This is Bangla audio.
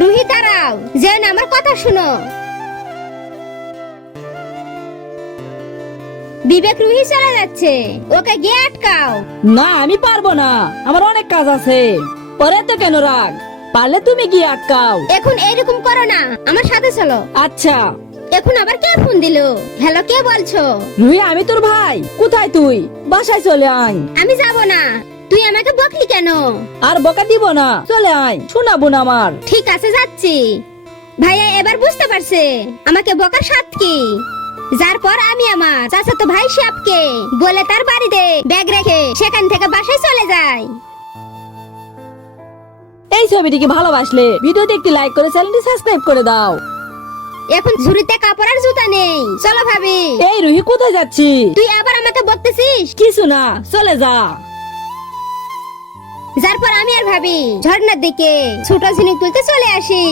রুহি দাঁড়াও, যেন আমার কথা শুনো। বিবেক রুহি চলে যাচ্ছে, ওকে গিয়ে আটকাও। না আমি পারবো না, আমার অনেক কাজ আছে। পরে তো কেন রাগ, পারলে তুমি গিয়ে আটকাও। এখন এরকম করো না, আমার সাথে চলো। আচ্ছা। এখন আবার কে ফোন দিল? হ্যালো, কে বলছো? রুহি আমি তোর ভাই, কোথায় তুই? বাসায় চলে আয়। আমি যাব না। তুই আমাকে বকলি কেন? আর বকা দিব না, চলে আয়, শোনাবো না আমার। ঠিক আছে, যাচ্ছি। ভাইয়া এবার বুঝতে পারছে আমাকে বকার স্বাদ কি। যার পর আমি আমার চাচাতো ভাই শিয়াবকে বলে তার বাড়িতে ব্যাগ রেখে সেখান থেকে বাসায় চলে যাই। এই ছবিটিকে ভালোবাসলে ভিডিওতে একটি লাইক করে চ্যানেলটি সাবস্ক্রাইব করে দাও। এখন ঝুড়িতে কাপড় আর জুতা নেই, চলো ভাবি। এই রুহি কোথায় যাচ্ছি? তুই আবার আমাকে বকতেছিস? কিছু না, চলে যা। যার পর আমি আর ভাবি ঝর্ণার দিকে ছোট ঝিনুক তুলতে চলে আসি।